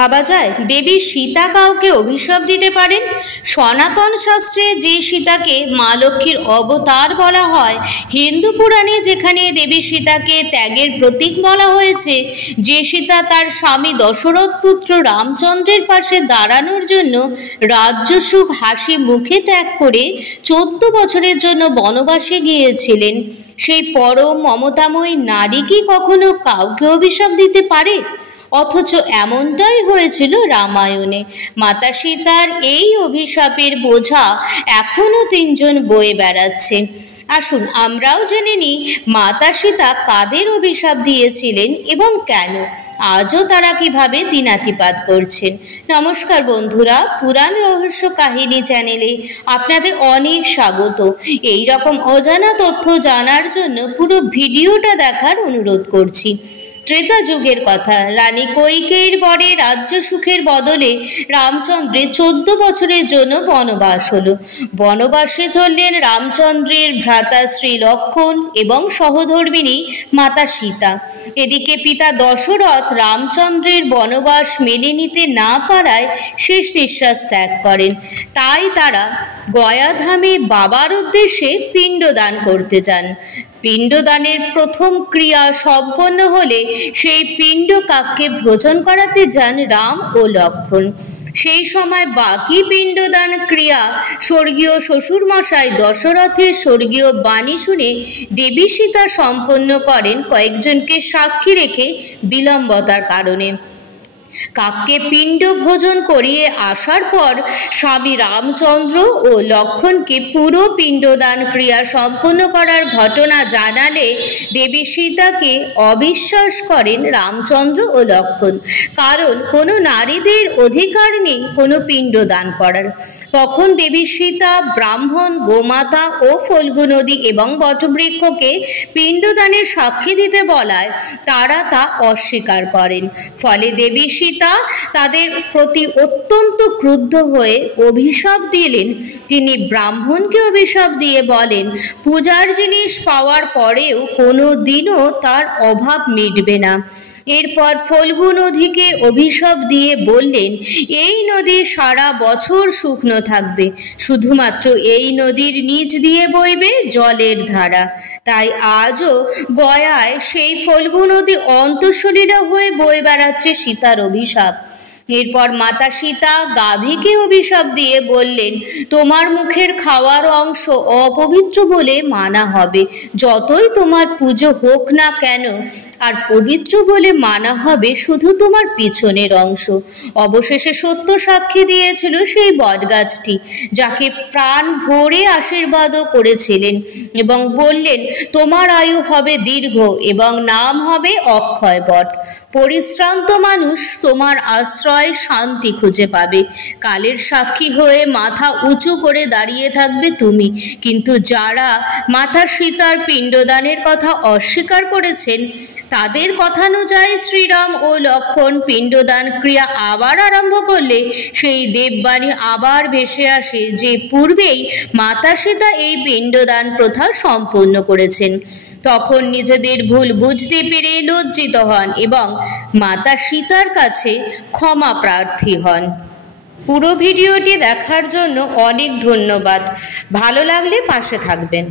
ভাবা যায় দেবী সীতা কাউকে অভিশাপ দিতে পারেন? সনাতন শাস্ত্রে যে সীতাকে মা লক্ষ্মীর অবতার বলা হয়, হিন্দু পুরাণে যেখানে দেবী সীতাকে ত্যাগের প্রতীক বলা হয়েছে, যে সীতা তার স্বামী দশরথ পুত্র রামচন্দ্রের পাশে দাঁড়ানোর জন্য রাজ্য সুখ হাসি মুখে ত্যাগ করে 14 বছরের জন্য বনবাসে গিয়েছিলেন, সেই পরম মমতাময়ী নারী কি কখনো কাউকে অভিশাপ দিতে পারে? অথচ এমনটাই হয়েছিল রামায়ণে। মাতা সীতার এই অভিশাপের বোঝা এখনো 3 জন বয়ে বেড়াচ্ছে। আসুন আমরাও জেনে নিই মাতা সীতা কাদের অভিশাপ দিয়েছিলেন এবং কেন আজও তারা কিভাবে দিনাতিপাত করছেন। নমস্কার বন্ধুরা, পুরাণ রহস্য কাহিনী চ্যানেলে আপনাদের অনেক স্বাগত। এই রকম অজানা তথ্য জানার জন্য পুরো ভিডিওটা দেখার অনুরোধ করছি। ত্রেতা যুগের কথা, রানী কইকেয়ীর বরে রাজ্য সুখের বদলে রামচন্দ্রের 14 বছরের জন্য বনবাস হলো। বনবাসে চললেন রামচন্দ্রের ভ্রাতা শ্রী লক্ষ্মণ এবং সহধর্মিণী মাতা সীতা। এদিকে পিতা দশরথ রামচন্দ্রের বনবাস মেনে নিতে না পারায় শেষ নিঃশ্বাস ত্যাগ করেন। তাই তারা গয়াধামে বাবার উদ্দেশ্যে পিণ্ডদান করতে যান। পিণ্ডদানের প্রথম ক্রিয়া সম্পন্ন হলে সেই পিণ্ড কাককে ভোজন করাতে যান রাম ও লক্ষ্মণ। সেই সময় বাকি পিণ্ডদান ক্রিয়া স্বর্গীয় শ্বশুরমশাই দশরথের স্বর্গীয় বাণী শুনে দেবী সীতা সম্পন্ন করেন কয়েকজনকে সাক্ষী রেখে বিলম্বতার কারণে। কাককে পিণ্ড ভোজন করিয়ে আসার পর স্বামী রামচন্দ্র ও লক্ষ্মণকে পুরো পিণ্ডদান ক্রিয়া সম্পন্ন করার ঘটনা জানালে দেবী সীতাকে অবিশ্বাস করেন রামচন্দ্র ও লক্ষ্মণ, কারণ কোনো নারীদের অধিকার নেই কোনো পিণ্ডদান করার। তখন দেবী সীতা ব্রাহ্মণ, গোমাতা ও ফল্গু নদী এবং বটবৃক্ষকে পিণ্ডদানের সাক্ষী দিতে বলায় তারা তা অস্বীকার করেন। ফলে দেবী সীতা তাদের প্রতি অত্যন্ত ক্রুদ্ধ হয়ে অভিশাপ দিলেন। তিনি ব্রাহ্মণকে অভিশাপ দিয়ে বলেন, পূজার জিনিস পাওয়ার পরেও কোনো দিনও তার অভাব মিটবে না। এরপর ফল্গু নদীকে অভিশাপ দিয়ে বললেন, এই নদী সারা বছর শুকনো থাকবে, শুধুমাত্র এই নদীর নিচ দিয়ে বইবে জলের ধারা। তাই আজও গয়ায় সেই ফল্গু নদী অন্তঃসলীলা হয়ে বয়ে বেড়াচ্ছে সীতার অভিশাপ। এরপর মাতা সীতা গাভীকে অভিশাপ দিয়ে বললেন, তোমার মুখের খাওয়ার অংশ অপবিত্র বলে মানা হবে, যতই তোমার পুজো হোক না কেন, আর পবিত্র বলে মানা হবে শুধু তোমার পিছনের অংশ। অবশেষে সত্য সাক্ষী দিয়েছিল সেই বটগাছটি, যাকে প্রাণ ভরে আশীর্বাদও করেছিলেন এবং বললেন, তোমার আয়ু হবে দীর্ঘ এবং নাম হবে অক্ষয় বট। পরিশ্রান্ত মানুষ তোমার আশ্রয় শান্তি খুঁজে পাবে। কালের সাক্ষী হয়ে মাথা উঁচু করে দাঁড়িয়ে থাকবে তুমি। কিন্তু যারা মাতা সীতার পিণ্ডদানের কথা অস্বীকার করেছেন, তাদের কথানুযায়ী শ্রীরাম ও লক্ষ্মণ পিণ্ডদান ক্রিয়া আবার আরম্ভ করলে সেই দেববাণী আবার ভেসে আসে যে পূর্বেই মাতা সীতা এই পিণ্ডদান প্রথা সম্পন্ন করেছেন। তখন নিজেদের ভুল বুঝতে পেরে লজ্জিত হন এবং মাতা সীতার কাছে ক্ষমা প্রার্থী হন। পুরো ভিডিওটি দেখার জন্য অনেক ধন্যবাদ। ভালো লাগলে পাশে থাকবেন।